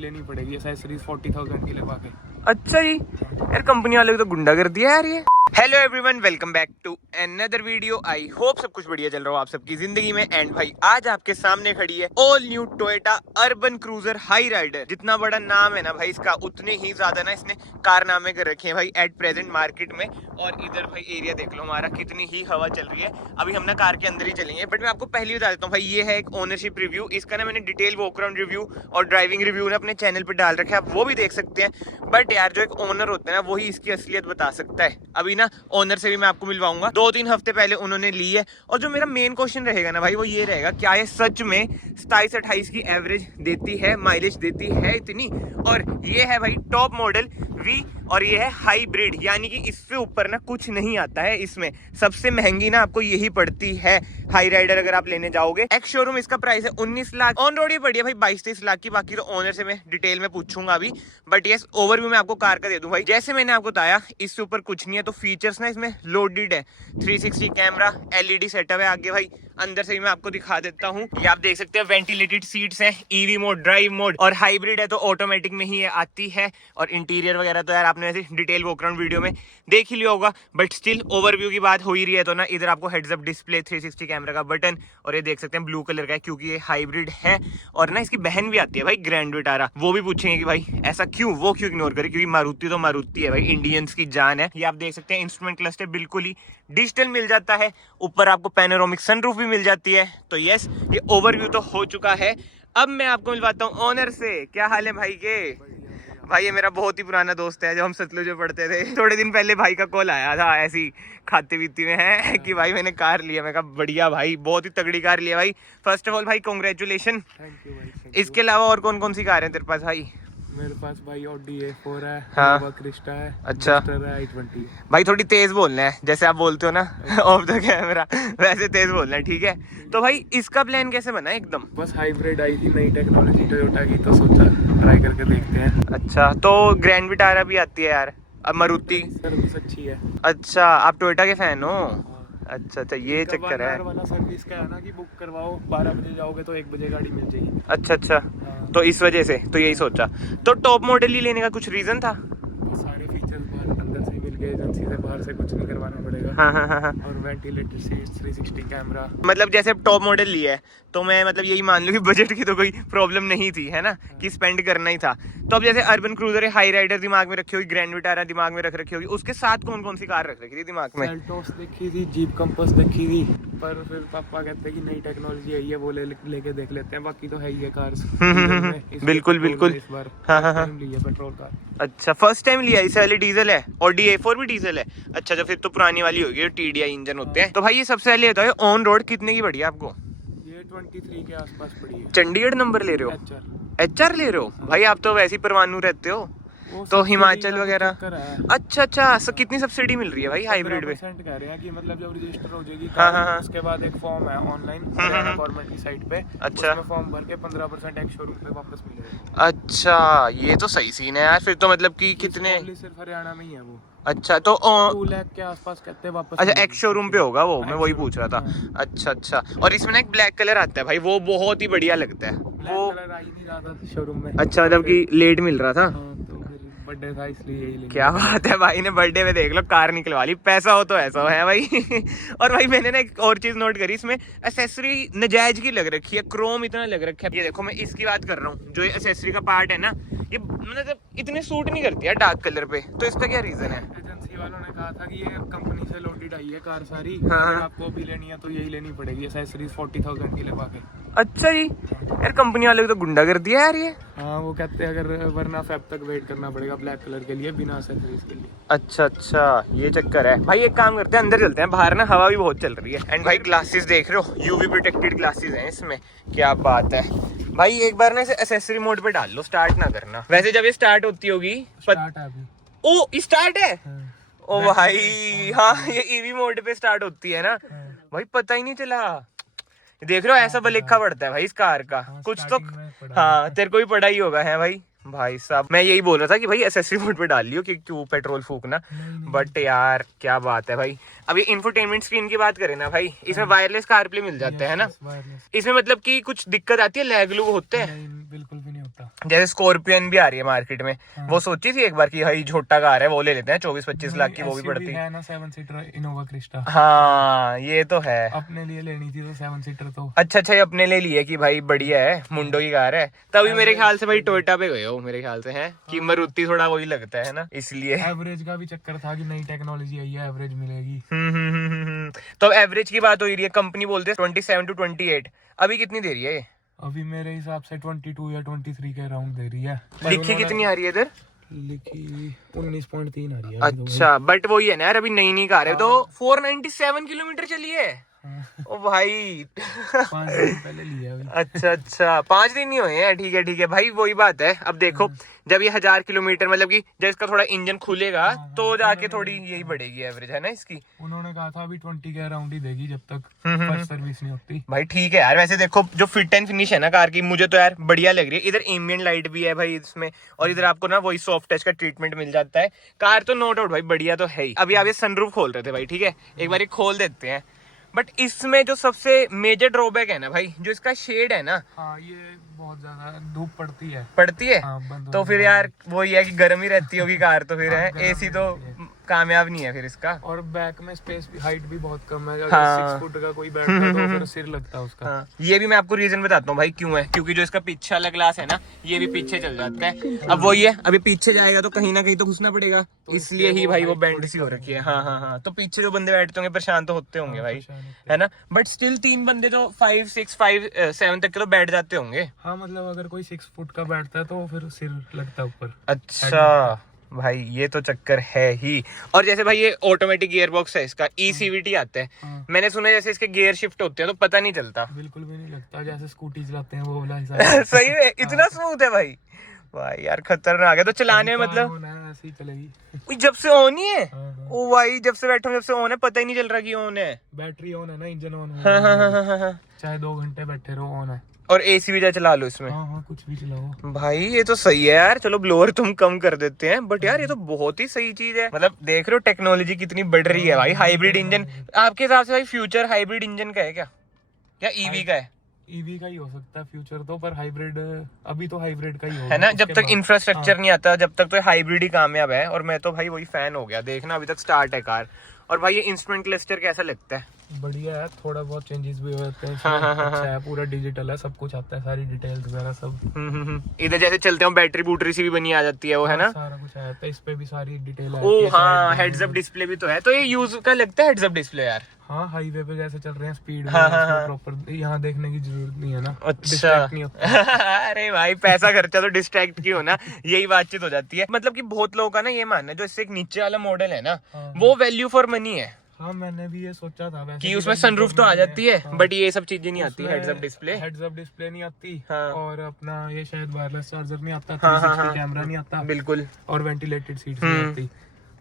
लेनी पड़ेगी एक्सेसरीज 40,000 की लगा के। अच्छा जी यार, कंपनी वाले को तो गुंडा कर दिया यार ये। Hello everyone, welcome back to another video. I hope सब कुछ बढ़िया चल रहा हो आप सबकी जिंदगी में। एंड भाई आज आपके सामने खड़ी है all new Toyota Urban Cruiser Hyryder. जितना बड़ा नाम है ना भाई इसका, उतने ही ज्यादा ना इसने कारनामे कर रखे हैं भाई एट प्रेजेंट मार्केट में। और इधर भाई एरिया देख लो हमारा, कितनी ही हवा चल रही है। अभी हम ना कार के अंदर ही चलेंगे, बट मैं आपको पहले बता देता हूँ भाई, ये है एक ओनरशिप रिव्यू। इसका ना मैंने डिटेल वॉक अराउंड रिव्यू और ड्राइविंग रिव्यू ने अपने चैनल पर डाल रखा है, आप वो भी देख सकते हैं। बट यार जो एक ओनर होता है ना, वही इसकी असलियत बता सकता है। अभी ना ओनर से भी मैं आपको मिलवाऊंगा, 2-3 हफ्ते पहले उन्होंने ली है। और जो मेरा मेन क्वेश्चन रहेगा ना भाई, वो ये रहेगा, क्या ये सच में 27-28 की एवरेज देती है, माइलेज देती है इतनी। और ये है भाई टॉप मॉडल वी, और ये है हाइब्रिड, यानी कि इससे ऊपर ना कुछ नहीं आता है इसमें। सबसे महंगी ना आपको यही पड़ती है हाई राइडर अगर आप लेने जाओगे। एक्स शोरूम इसका प्राइस है 19 लाख, ऑन रोड ही पड़ी है भाई 22-23 लाख की। बाकी तो ओनर से मैं डिटेल में पूछूंगा अभी, बट ये ओवरव्यू मैं आपको कार का दे दूं भाई। जैसे मैंने आपको बताया, इससे ऊपर कुछ नहीं है। तो फीचर्स ना इसमें लोडेड है, 360 कैमरा, एलईडी सेटअप है आगे भाई। अंदर से भी मैं आपको दिखा देता हूँ, ये आप देख सकते हैं वेंटिलेटेड सीट्स हैं, ईवी मोड, ड्राइव मोड, और हाइब्रिड है तो ऑटोमेटिक में ही ये आती है। और इंटीरियर वगैरह तो यार आपने वैसे डिटेल वॉक अराउंड वीडियो में देख ही लिया होगा, बट स्टिल ओवरव्यू की बात हो ही रही है तो ना, इधर आपको हेड्स अप डिस्प्ले, 360 कैमरा का बटन, और ये देख सकते हैं ब्लू कलर का है क्योंकि ये हाइब्रिड है। और ना इसकी बहन भी आती है भाई ग्रैंड विटारा, वो भी पूछेंगे कि भाई ऐसा क्यों, वो क्यों इग्नोर करे, क्योंकि मारुति तो मारुति है भाई, इंडियंस की जान है। ये आप देख सकते हैं इंस्ट्रूमेंट क्लस्टर बिल्कुल ही डिजिटल मिल जाता है, ऊपर आपको पैनोरामिक सनरूफ भी मिल जाती है। तो यस, ये ओवरव्यू तो हो चुका है। अब मैं आपको मिलवाता हूँ ओनर से। क्या हाल है भाई के? भाई ये मेरा बहुत ही पुराना दोस्त है, जो हम सतलुज में पढ़ते थे। थोड़े दिन पहले भाई का कॉल आया था ऐसी खाते पीती में है कि भाई मैंने कार लिया। मैं कहा बढ़िया भाई, बहुत ही तगड़ी कार लिया भाई। फर्स्ट ऑफ ऑल भाई कॉन्ग्रेचुलेशन। थैंक यू भाई। इसके अलावा और कौन कौन सी कार है तेरे पास भाई? मेरे पास भाई ऑडी A4 है, हाँ। क्रिस्टा है, अच्छा। है, i20 भाई थोड़ी तेज बोलना है, जैसे आप बोलते हो ना ऑफ द कैमरा, वैसे तेज बोलना है, ठीक है? तो भाई इसका प्लान कैसे बना एकदम? बस हाइब्रिड आई थी, नई टेक्नोलॉजी टोयोटा की, तो सोचा ट्राई करके देखते हैं। अच्छा, तो ग्रैंड विटारा भी आती है यार, अब मारुति। सर्विस अच्छी है। अच्छा, आप टोयोटा के फैन हो? अच्छा अच्छा, ये चक्कर है। वाला सर्विस का है ना कि बुक करवाओ, 12 बजे जाओगे तो 1 बजे गाड़ी मिल जाएगी। अच्छा अच्छा, तो इस वजह से तो यही सोचा। तो टॉप मॉडल ही लेने का कुछ रीजन था? सारे फीचर्स बाहर अंदर से मिल गए, एजेंसी से बाहर से कुछ नहीं करवाना पड़ेगा। हाँ। और वेंटिलेटेड सीट्स, 360 कैमरा। मतलब जैसे टॉप मॉडल लिया है तो मैं मतलब यही मान लूँ कि बजट की तो कोई प्रॉब्लम नहीं थी, है ना, कि स्पेंड करना ही था। तो अब जैसे अर्बन क्रूजर है, हाई राइडर दिमाग में रखी होगी, ग्रैंड विटारा दिमाग में रख रखी होगी, उसके साथ कौन कौन सी कार रख रखी थी दिमाग में? सेल्टोस देखी थी, जीप कंपास देखी थी, पर फिर पापा कहते हैं कि नई टेक्नोलॉजी आई है, वो लेके देख लेते हैं। बाकी तो है ही है कार्स। बिल्कुल बिल्कुल। इस बार हाँ। ली है पेट्रोल कार। अच्छा, फर्स्ट टाइम लिया? इस वाली डीजल है और A4 भी डीजल है। अच्छा, तो फिर तो पुरानी वाली होगी, TDI इंजन होते हैं। तो भाई ये सबसे पहले बताओ, ऑन रोड कितने की पड़ी आपको? ये 23 के आसपास पड़ी है। चंडीगढ़ नंबर ले रहे हो? HR ले रहे हो? भाई आप तो वैसे ही परवानू रहते हो, तो हिमाचल वगैरह। अच्छा अच्छा, कितनी सब्सिडी मिल रही है भाई हाइब्रिड पे? कह रहे हैं कि मतलब जब रजिस्टर हो जाएगी हाँ। उसके बाद एक फॉर्म है ऑनलाइन गवर्नमेंट की साइट पे। अच्छा, उसमें फॉर्म भर के 15% एक्स शोरूम पे वापस मिलेगा। अच्छा, ये तो सही सीन है यार। फिर तो मतलब कि कितने? सिर्फ हरियाणा में ही है वो। अच्छा, तो 2 लाख के आसपास कहते हैं वापस। अच्छा, एक्स शोरूम पे होगा वो, मैं वही पूछ रहा था। अच्छा अच्छा, और इसमें ना एक ब्लैक कलर आता है भाई, वो बहुत ही बढ़िया लगता है। वो कलर आई नहीं रहा था शोरूम में। अच्छा, मतलब कि लेट मिल रहा था। बर्थडे था इसलिए यही ले। क्या बात है भाई, ने बर्थडे में देख लो कार निकलवा ली, पैसा हो तो ऐसा हो है भाई। और भाई मैंने ना एक और चीज नोट करी, इसमें एक्सेसरी नजायज की लग रखी है, क्रोम इतना लग रखा है। ये देखो, मैं इसकी बात कर रहा हूँ, जो ये एक्सेसरी का पार्ट है ना, ये मतलब इतने सूट नहीं करती है डार्क कलर पे। तो इसका क्या रीजन है? एजेंसी वालों ने कहा था कि ये कंपनी से लोडेड आई है कार सारी। हाँ। अगर आपको भी लेनी है तो यही लेनी पड़ेगी एक्सेसरीज 40,000 की लगा के। अच्छा जी यार, कंपनी वाले को तो गुंडा कर दिया यार ये। हाँ, वो कहते हैं अगर वरना फेब तक वेट करना पड़ेगा ब्लैक कलर के लिए, बिना एक्सेसरीज के लिए। अच्छा अच्छा, ये चक्कर है भाई। एक काम करते हैं, अंदर चलते हैं, बाहर ना हवा भी बहुत चल रही है। एंड भाई ग्लासेस देख रहे हो, यूवी प्रोटेक्टेड ग्लासेस हैं इसमें, क्या बात है भाई। एक बार ना इसे एक्सेसरी मोड पे डाल लो, स्टार्ट ना करना। वैसे जब ये स्टार्ट होती होगी ओ स्टार्ट है। ओ भाई हाँ, ये ईवी मोड पे स्टार्ट होती है ना भाई, पता ही नहीं चला। देख रहे हो, ऐसा बलेखा पड़ता है भाई इस कार का। कुछ तो हाँ, तेरे को भी पड़ा ही होगा है भाई साहब। मैं यही बोल रहा था कि भाई एसेसरी मोड पे डाल लियो, कि क्यों पेट्रोल फूकना। बट यार क्या बात है भाई। अब ये इंफोटेनमेंट स्क्रीन की बात करें ना भाई, इसमें वायरलेस कारप्ले मिल जाता है ना। इसमें मतलब कि कुछ दिक्कत आती है, लैग लूग होते हैं? बिल्कुल भी नहीं होता। जैसे स्कॉर्पियन भी आ रही है मार्केट में, वो सोची थी एक बार कि भाई छोटा कार है वो ले लेते हैं, 24-25 लाख की वो भी पड़ती है ना 7 सीटर इनोवा क्रिस्टा। हाँ ये तो है, अपने लिए लेनी थी तो 7 सीटर तो। अच्छा ये अपने ले लिए कि भाई बढ़िया है, मुंडो की कार है। तभी मेरे ख्याल से भाई टोयोटा पे गए हो मेरे ख्याल से, है कि मारुति थोड़ा वही लगता है ना, इसलिए। एवरेज का भी चक्कर था कि नई टेक्नोलॉजी आई है, एवरेज मिलेगी। तो एवरेज की बात हो रही है, कंपनी बोलते हैं 27 to 28, अभी कितनी दे रही है ये? अभी मेरे हिसाब से 22 या 23 के अराउंड दे रही है। लिखी कितनी आ रही है इधर? लिखी 19.3 आ रही है। अच्छा बट वही है ना यार, अभी नई कार है तो 497 किलोमीटर चली है। ओ भाई 5 दिन पहले लिया अभी। अच्छा 5 दिन ही हुए हैं, ठीक है भाई, वही बात है। अब देखो जब ये 1000 किलोमीटर, मतलब कि जब इसका थोड़ा इंजन खुलेगा तो जाके थोड़ी यही बढ़ेगी एवरेज, है ना इसकी। उन्होंने कहा था अभी 20 के अराउंड ही देगी जब तक फर्स्ट सर्विस नहीं होती। भाई ठीक है यार, वैसे देखो जो फिट एंड फिनिश है ना कार की, मुझे तो यार बढ़िया लग रही है। इधर एम्बिएंट लाइट भी है भाई इसमें, और इधर आपको ना वही सॉफ्ट टच का ट्रीटमेंट मिल जाता है। कार तो नो डाउट भाई बढ़िया तो है ही। अभी आप ये सनरूफ खोल रहे थे भाई, ठीक है एक बार ये खोल देते हैं। बट इसमें जो सबसे मेजर ड्रॉबैक है ना भाई, जो इसका शेड है ना, हाँ ये बहुत ज्यादा धूप पड़ती है। हाँ, तो फिर यार वही है कि गर्म ही रहती होगी कार, तो फिर है एसी तो कामयाब नहीं है फिर इसका। और बैक में स्पेस भी, हाइट भी बहुत कम है। अगर हाँ। 6 फुट का कोई बैठता है तो फिर सिर लगता है उसका। हाँ। ये भी मैं आपको रीजन बताता हूँ भाई क्यों है, क्योंकि जो इसका पीछे वाला ग्लास है ना, ये भी पीछे चल जाता है। अब वही है, अभी पीछे जाएगा तो कहीं ना कहीं तो घुसना पड़ेगा, इसलिए ही भाई वो बेंड सी हो रखी है। हाँ, तो पीछे जो बंदे बैठते होंगे परेशान तो होते होंगे भाई, है ना। बट स्टिल 3 बंदे तो 5, 6, 5, 7 तक के तो बैठ जाते होंगे। हाँ मतलब अगर कोई 6 फुट का बैठता है तो फिर सिर लगता है ऊपर। अच्छा भाई ये तो चक्कर है ही। और जैसे भाई ये ऑटोमेटिक गियर बॉक्स है इसका, ECVT आता है। हाँ। मैंने सुना है जैसे इसके गियर शिफ्ट होते हैं तो पता नहीं चलता। बिल्कुल भी नहीं लगता, जैसे स्कूटी चलाते हैं वो वाला हिसाब। सही है, इतना स्मूथ है भाई, भाई यार खतरनाक है। तो चलाने में मतलब ऐसे ही चलेगी। जब से ऑन ही है। ओ भाई जब से बैठा हूं जब से ऑन है, पता ही नहीं चल रहा कि ऑन है। बैटरी ऑन है ना, इंजन ऑन है। हाँ। चाहे 2 घंटे बैठे रहो ऑन है। और AC भी चला लो इसमें। हाँ कुछ भी चलाओ भाई ये तो सही है यार। चलो ब्लोअर तुम कम कर देते हैं, बट यार ये तो बहुत ही सही चीज है। मतलब देख रहे हो टेक्नोलॉजी कितनी बढ़ रही है भाई। हाइब्रिड इंजन आपके हिसाब से भाई फ्यूचर हाइब्रिड इंजन का है क्या, या EV का है? EV का ही हो सकता है फ्यूचर तो, पर हाइब्रिड अभी तो हाइब्रिड का ही होगा, है ना। जब तक बाद। इंफ्रास्ट्रक्चर नहीं आता जब तक तो हाइब्रिड ही कामयाब है। और मैं तो भाई वही फैन हो गया। देखना अभी तक स्टार्ट है कार। और भाई ये इंस्ट्रूमेंट क्लस्टर कैसा लगता है? बढ़िया है, थोड़ा बहुत चेंजेस भी होते हैं। अच्छा है, पूरा डिजिटल है, सब कुछ आता है, सारी डिटेल्स वगैरह सब। इधर जैसे चलते हो बैटरी बूटरी सी भी बनी आ जाती है वो, है ना। सारा कुछ आता है, इस पे भी सारी डिटेल है। ओ हाँ, हेड्स अप डिस्प्ले भी तो है। तो ये यूज का लगता है हेड्स अप डिस्प्ले यार। हाँ हाईवे पे जैसे चल रहे हैं स्पीड में, हाँ। प्रॉपर यहाँ देखने की जरूरत नहीं है ना। अच्छा नहीं होता। अरे भाई पैसा खर्चा तो डिस्ट्रैक्ट क्यों ना, यही बातचीत हो जाती है। मतलब कि बहुत लोगों का ना ये मानना है जो इससे एक नीचे वाला मॉडल है ना, वो वैल्यू फॉर मनी है। हाँ मैंने भी ये सोचा था वैसे कि उसमें सनरूफ तो आ जाती है, बट ये सब चीजें नहीं आती। हेड्स अप डिस्प्ले नहीं आती। हाँ। और अपना ये शायद वायरलेस चार्जर नहीं आता, 360 कैमरा नहीं आता बिल्कुल, और वेंटिलेटेड सीट्स नहीं आती।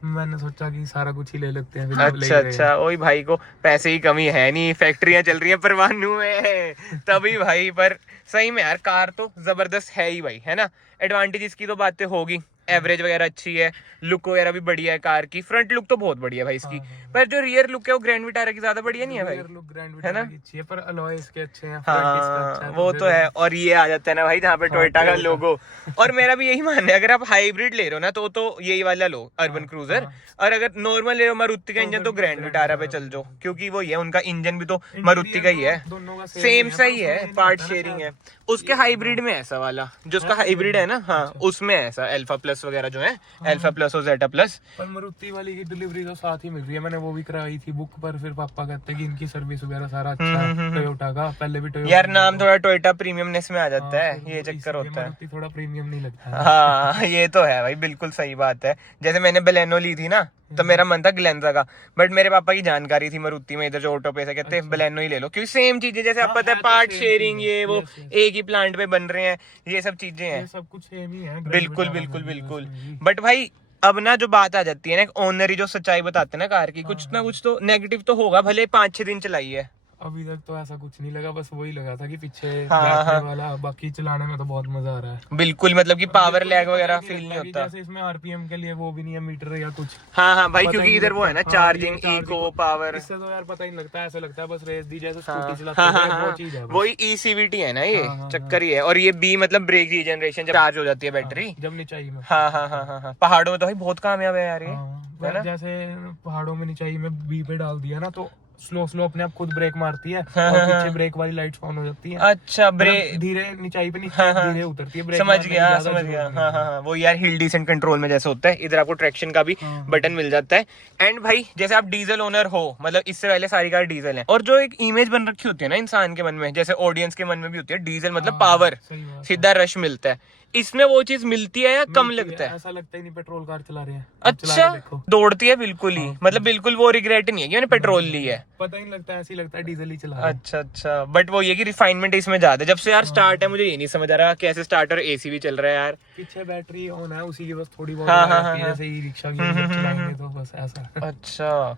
मैंने सोचा कि सारा कुछ ही ले लेते हैं। अच्छा वही भाई को पैसे की कमी है नहीं, फैक्ट्रियां चल रही हैं परवाणु में तभी भाई। पर सही में यार कार तो जबरदस्त है ही भाई, है ना। एडवांटेज इसकी तो बातें होगी, एवरेज वगैरह अच्छी है, लुक वगैरह भी बढ़िया है कार की। फ्रंट लुक तो बहुत बढ़िया है भाई इसकी। पर जो रियर लुक है वो ग्रैंड विटारा की ज्यादा बढ़िया नहीं है भाई, है ना। अच्छी है पर अलॉय इसके अच्छे हैं। हाँ वो तो है। और ये आ जाता है ना भाई जहाँ पे टोयोटा का लोगो। और मेरा भी यही मानना है, अगर आप हाइब्रिड ले रहे हो ना तो यही वाला लो, अर्बन क्रूजर। और अगर नॉर्मल ले रहे हो मारुति का इंजन तो ग्रैंड विटारा पे चल जाओ, क्योंकि वो ही है, उनका इंजन भी तो मारुति का ही है, सेम सही है, पार्ट शेयरिंग है। उसके हाइब्रिड में ऐसा वाला जो उसका हाइब्रिड है ना, हाँ उसमें ऐसा अल्फा प्लस वगैरह जो है, अल्फा प्लस और जेटा प्लस। पर मारुति वाली की डिलीवरी तो साथ ही मिल रही है। मैंने वो भी कराई थी बुक, पर फिर पापा कहते हैं कि इनकी सर्विस वगैरह सारा अच्छा है टोयोटा का। पहले भी टोयोटा यार नाम थोड़ा टोयोटा प्रीमियमनेस में आ जाता है, ये चक्कर होता है। थोड़ा प्रीमियम नहीं लगता। हाँ ये तो है भाई, बिल्कुल सही बात है। जैसे मैंने बलेनो ली थी ना, तो मेरा मन था ग्लेंजा का, बट मेरे पापा की जानकारी थी मारुति में, इधर जो ऑटो पे से कहते हैं बलेनो ही ले लो, क्योंकि सेम चीजें जैसे आप पता है पार्ट शेयरिंग, ये वो एक ही प्लांट पे बन रहे हैं, ये सब चीजें हैं, सब कुछ सेम ही है। बिल्कुल। बट भाई अब ना जो बात आ जाती है ना, ओनर ही जो सच्चाई बताते हैं ना कार की, कुछ ना कुछ तो नेगेटिव तो होगा, भले 5-6 दिन चलाई है। अभी तक तो ऐसा कुछ नहीं लगा, बस वही लगा था कि पीछे हाँ, बैठने हाँ। वाला। बाकी चलाने में तो बहुत मजा आ रहा है। बिल्कुल, मतलब कि पावर बिल्कुल लैग पता वगैरह ही फील नहीं लगता कि होता। जैसे इसमें आरपीएम के लिए वो भी नहीं है मीटर या कुछ। हाँ हाँ भाई, पता क्योंकि ही नहीं इधर वो है ना लगता। हाँ, चार्जिंग, ये चार्जिंग इको पावर। इससे तो यार पता ही नहीं लगता, ऐसा लगता है बस रेस दी जैसे हाँ स्कूटी चलाते हाँ हैं, हाँ, वो चीज है बस। वही ECVT है ना ये, हाँ, हाँ, चक्कर ही है। और ये B मतलब ब्रेक रीजनरेशन, जब चार्ज हो जाती है बैटरी। जब निचाई में। हाँ हाँ हाँ हाँ हाँ, पहाड़ों में तो भाई बहुत कामयाब है यार ये, है ना? जैसे पहाड़ों में निचाई में बी पे डाल दिया ना, तो स्लो स्लो अपने आप खुद ब्रेक मारती है हाँ, और हाँ, पीछे हाँ। ब्रेक वाली लाइट्स ऑन हो जाती है। अच्छा, मतलब ब्रेक। धीरे निचाई पे नीचे हाँ, हाँ। धीरे उतरती है ब्रेक समझ मारने की गया, ज्यादा समझ जरूरत गया। नहीं हाँ है। हाँ हाँ, वो यार हिल डिसेंट कंट्रोल में जैसे होता है, इधर आपको ट्रैक्शन का भी हाँ, बटन मिल जाता है। एंड भाई जैसे आप डीजल ओनर हो, मतलब इससे पहले सारी कार डीजल है, और जो एक इमेज बन रखी होती है ना इंसान के मन में, जैसे ऑडियंस के मन में भी होती है, डीजल मतलब हाँ, पावर, सही बात है। सीधा रश मिलता है। इसमें वो चीज मिलती है या कम मिलती लगता है? ऐसा लगता ही नहीं पेट्रोल कार चला रहे हैं। आप चला अच्छा, के देखो, दौड़ती है बिल्कुल ही, हाँ। मतलब बिल्कुल वो रिग्रेट नहीं है कि मैंने पेट्रोल ली है। पता ही नहीं लगता, ऐसे ही लगता है डीजल ही चला रहे हैं। अच्छा अच्छा, बट वो ये कि रिफाइनमेंट इसमें ज्यादा है। जब से यार स्टार्ट है, मुझे ये नहीं समझ आ रहा कैसे स्टार्ट और AC भी चल रहा है यार। पीछे बैटरी ऑन है, उसी की बस थोड़ी बहुत हाँ, आवाज हाँ, आती है, हाँ, जैसे ई रिक्शा की जब चलाएंगे तो बस ऐसा। अच्छा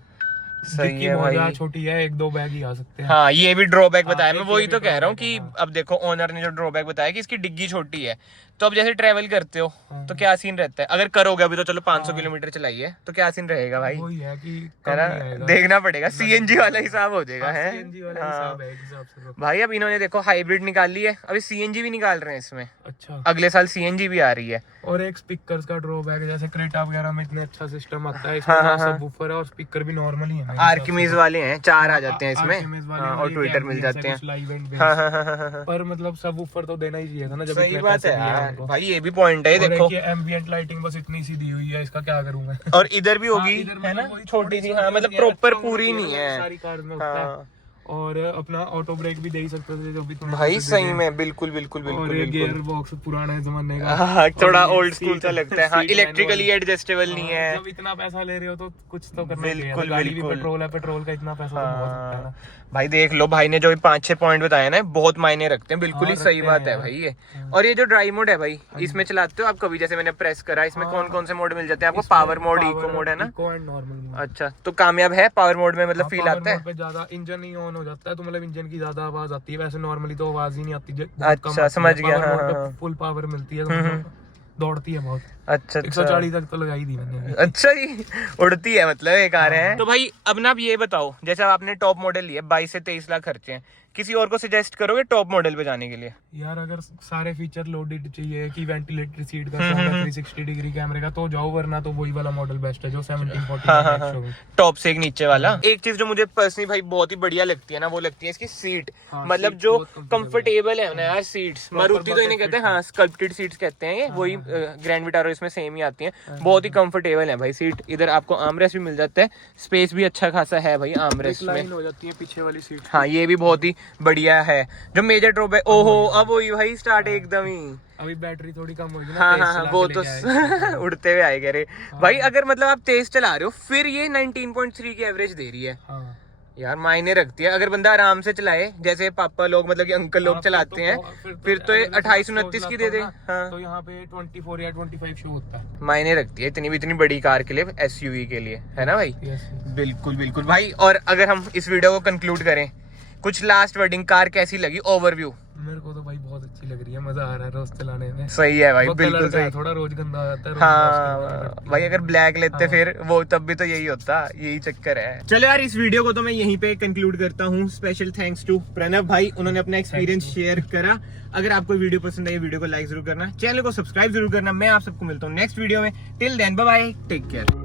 सही डिक्की है बहुत भाई। ज्यादा छोटी है, 1-2 बैग ही आ सकते हैं। हाँ, ये भी ड्रॉबैक हाँ, बताया। मैं एक वही ये तो भी कह रहा हूँ कि drawback है, अब देखो ओनर ने जो ड्रॉबैक बताया कि इसकी डिग्गी छोटी है, तो अब जैसे ट्रेवल करते हो हाँ। तो क्या सीन रहता है? अगर करोगे अभी तो चलो 500 हाँ। किलोमीटर चलाइए, तो क्या सीन रहेगा भाई? वही है कि है कम ना, ही आएगा। देखना पड़ेगा। CNG वाला हिसाब हो जाएगा, हाँ, है CNG वाला हाँ। हिसाब है एक हिसाब से तो। भाई अब इन्होंने देखो हाइब्रिड निकाल ली है, अभी CNG भी निकाल रहे हैं इसमें, अच्छा। अगले साल CNG भी आ रही है। और एक स्पीकर्स का ड्रॉबैक है, जैसे क्रेटा वगैरह में इतने अच्छा सिस्टम आता है, हाँ, इसमें हाँ, हाँ। सबवूफर है और स्पीकर भी नॉर्मल ही है ना, आर्किमीज वाले हैं, 4 आ जाते हैं इसमें। Archimedes वाले हाँ, और और ये ट्विटर Cambrians मिल है जाते हैं। कुछ live and हाँ bass। हाँ हाँ हाँ हाँ। पर मतलब सबवूफर तो देना ही चाहिए था ना, जब सही इतने बात पैसे है दिए यार उनको। भाई, ये भी पॉइंट है और देखो। एक ये एम्बिएंट लाइटिंग बस इतनी सी दी हुई है, इसका क्या करूं मैं। और इधर भी होगी, इधर है ना, मतलब वही छोटी सी। थोड़ी हाँ, सी मतलब होती है, प्रॉपर अच्छा होना पूरी चाहिए, नहीं मतलब है। सारी कार में होता है। हाँ और अपना ऑटो ब्रेक भी दे ही सकते थे, जो भी थोड़े भाई पैसे दे सही दिए। में, बिल्कुल बिल्कुल बिल्कुल और ये गियर बिल्कुल। बॉक्स पुराने जमाने का। हाँ, और थोड़ा ये ओल्ड स्कूल सीट- सा लगता है। हाँ, सीट इलेक्ट्रिकली manual। एडजस्टेबल नहीं है। जब इतना पैसा ले रहे हो तो कुछ तो करना चाहिए। बिल्कुल, गाड़ी भी बिल्कुल। पेट्रोल है, पेट्रोल का इतना पैसा तो बहुत होता है ना। भाई देख लो, भाई ने जो 5-6 पॉइंट बताए ना, बहुत मायने रखते हैं, बिल्कुल ही हाँ, सही रखते बात हैं है यार। भाई ये। हाँ। और ये जो ड्राइव मोड है भाई, इसमें चलाते हो आप कभी? जैसे मैंने प्रेस करा, इसमें हाँ। कौन कौन से मोड मिल जाते हैं आपको? इसमें power mode, power, eco mode, है ना? Eco and normal mode. अच्छा, तो कामयाब है पावर मोड में, मतलब फील आता है? पे ज्यादा इंजन ही ऑन हो जाता है, तो मतलब इंजन की ज्यादा आवाज आती है। वैसे नॉर्मली तो आवाज ही नहीं आती, अच्छा, समझ गया, हाँ, हाँ। फुल पावर मिलती है, तो मतलब दौड़ती है बहुत। अच्छा 140 तक तो लगाई दी मैंने। अच्छा जी, उड़ती है मतलब ये कार है। तो भाई अब ना आप ये बताओ, जैसे आपने टॉप मॉडल लिया, 22 से 23 लाख खर्चे हैं, किसी और को सजेस्ट करोगे टॉप मॉडल पे जाने के लिए? यार अगर सारे फीचर लोडेड चाहिए कि वेंटिलेटेड सीट का साउंड है, 360 डिग्री कैमरे का, तो जाओ, वरना तो वही वाला मॉडल बेस्ट है जो 1740 हाँ, का हाँ, Black हाँ। Show। टॉप से एक नीचे वाला। एक चीज जो मुझे पर्सनली भाई बहुत ही बढ़िया लगती है ना, वो लगती है इसकी सीट। हाँ, मतलब seat जो बहुत comfortable कंफर्टेबल है ना यार सीट्स। Proper मारुति तो इन्हें bucket कहते हैं, fit हाँ, स्कल्प्टेड सीट्स कहते हैं ये, वही ग्रैंड विटारो इसमें सेम ही आती हैं। बहुत ही कंफर्टेबल है भाई सीट। इधर आपको आर्मरेस्ट भी मिल जाता है, स्पेस भी अच्छा खासा है भाई आर्मरेस्ट में। रिक्लाइन हो जाती है पीछे वाली सीट। हाँ, ये भी बहुत ही बढ़िया है। जो मेजर ड्रॉबैक, ओहो अब वही भाई स्टार्ट एकदम ही। अभी बैटरी थोड़ी कम होगी ना, हाँ तेज हाँ हाँ, चला वो के तो लेके आए। उड़ते हुए आएगा रे भाई। अगर मतलब आप तेज चला रहे हो, फिर ये 19.3 की एवरेज दे रही है हाँ। यार, मायने रखती है। अगर बंदा आराम से चलाए, जैसे पापा लोग, मतलब कि अंकल लोग हाँ, चलाते हैं, फिर तो ये 28-29 की दे दे। हाँ, तो यहाँ पे 24 या 25 शो होता है। मायने रखती है इतनी बड़ी कार के लिए, SUV के लिए, है ना भाई? यस। बिल्कुल बिल्कुल भाई। और अगर हम इस वीडियो को कंक्लूड करें, कुछ लास्ट वर्डिंग, कार कैसी लगी ओवरव्यू? मेरे को तो भाई बहुत अच्छी लग रही है, मजा आ रहा है रोज चलाने में। सही है भाई, वो बिल्कुल कलर का है, सही। थोड़ा रोज गंदा हो जाता है, रोज wash करवानी हाँ पड़ती है। भाई, अगर ब्लैक लेते हाँ। फिर वो तब भी तो यही होता, यही चक्कर है। चलो यार, इस वीडियो को तो मैं यहीं पे कंक्लूड करता हूँ। स्पेशल थैंक्स टू प्रणव भाई, उन्होंने अपना एक्सपीरियंस शेयर करा। अगर आपको वीडियो पसंद आई, वीडियो को लाइक जरूर करना, चैनल को सब्सक्राइब जरूर करना। मैं आप सबको मिलता हूँ नेक्स्ट वीडियो में। Till then bye bye, take care.